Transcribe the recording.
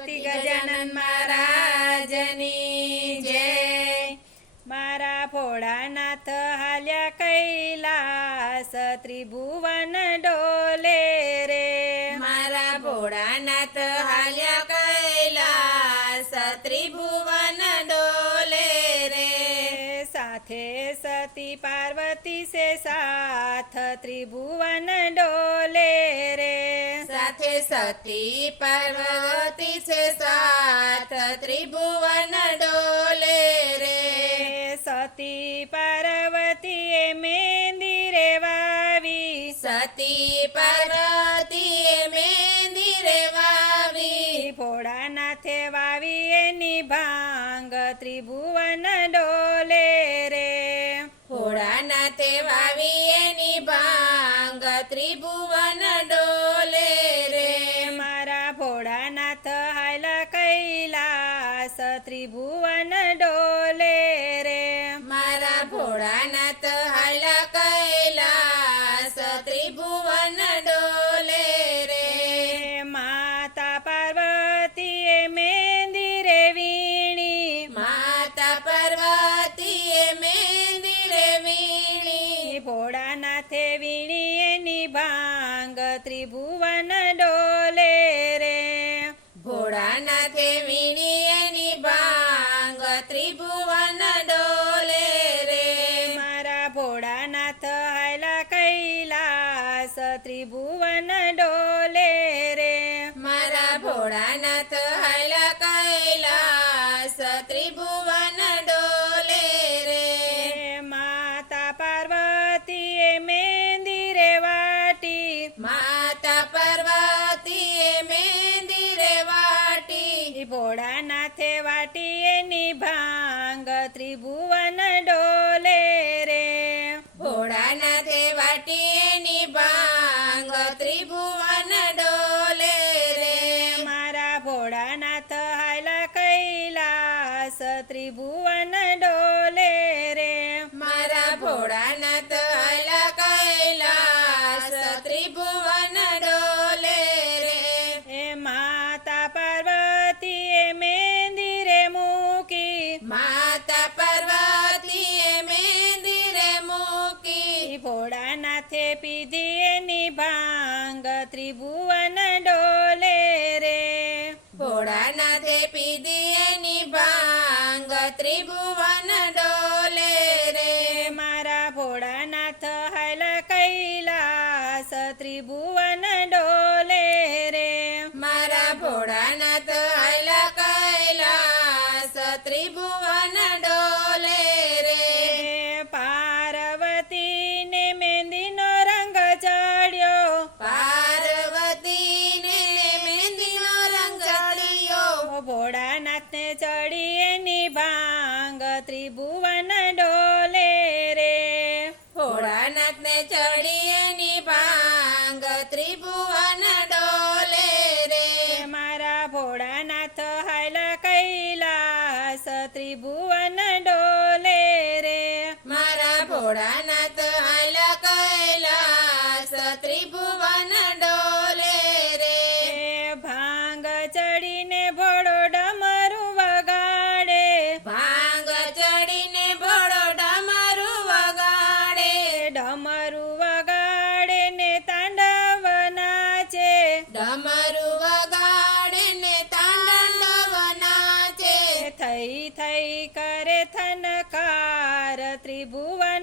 ગણપતિ ગજાનન મહારાજની જય મારા ભોળાનાથ હાલ્યા કૈલાસ ત્રિભુવન ડોલે રે મારા ભોળાનાથ હાલ્યા કૈલાસ ત્રિભુવન ડોલે રે સાથે સતી પાર્વતી સે સાથ ત્રિભુવન ડોલે રે સાથે સતી પાર્વતી છે સાથ ત્રિભુવન ડોલે રે સતી પાર્વતીએ મેંદી રે વાવી સતી પાર્વતીએ મેંદી રે વાવી ભોળાનાથે વાવી એની ભાંગ ત્રિભુવન ડોલે રે ભોળાનાથે વાવી ભોળાનાથ હાલ કૈલાસ ત્રિભુવન ડોલે રે મારા ભોળાનાથ હાલ કૈલાસ ત્રિભુવન ડોલે રે માતા પાર્વતીએ મેંદી રે વીણી માતા પાર્વતીએ મેંદી રે વીણી ભોળાનાથે વીણી એની ભાંગ ત્રિભુવન ભોળાનાથ હાલ કૈલાસ ત્રિભુવન ડોલે રે. માતા પાર્વતીએ મેંદી રે વાટી. માતા પાર્વતીએ મેંદી રે વાટી ભોળાનાથે વાટી એની ભાંગ ત્રિભુવન ડોલે રે. ભોળાનાથે વાટી ત્રિભુવન ડોલે રે. મારા ભોળાનાથ હાલ કૈલાસ ત્રિભુવન ડોલે રે. એ માતા પાર્વતીએ મેંદી રે મૂકી. માતા પાર્વતીએ મેંદી રે મૂકી. ભોળાનાથે પીધી એની ભાંગ ત્રિભુવન ડોલે રે. ભોળાનાથે ત્રિભુવન ડોલે રે. પાર્વતીને મહેંદીનો રંગ ચડ્યો પાર્વતીને મહેંદીનો રંગ ચડ્યો ભોળાનાથને ચડી એની ભાંગ. ત્રિભુવન ભોળાનાથ હાલ કૈલાસ ત્રિભુવન ડોલે રે. ભાંગ ચડીને ભોળો ડમરું વગાડે. ભાંગ ચડીને ભોળો ડમરું વગાડે. ડમરું વગાડે ને તાંડવ નાચે. ડમરું વગાડે ને તાંડવ નાચે. થઈ થઈ કરે થનકાર ત્રિભુવન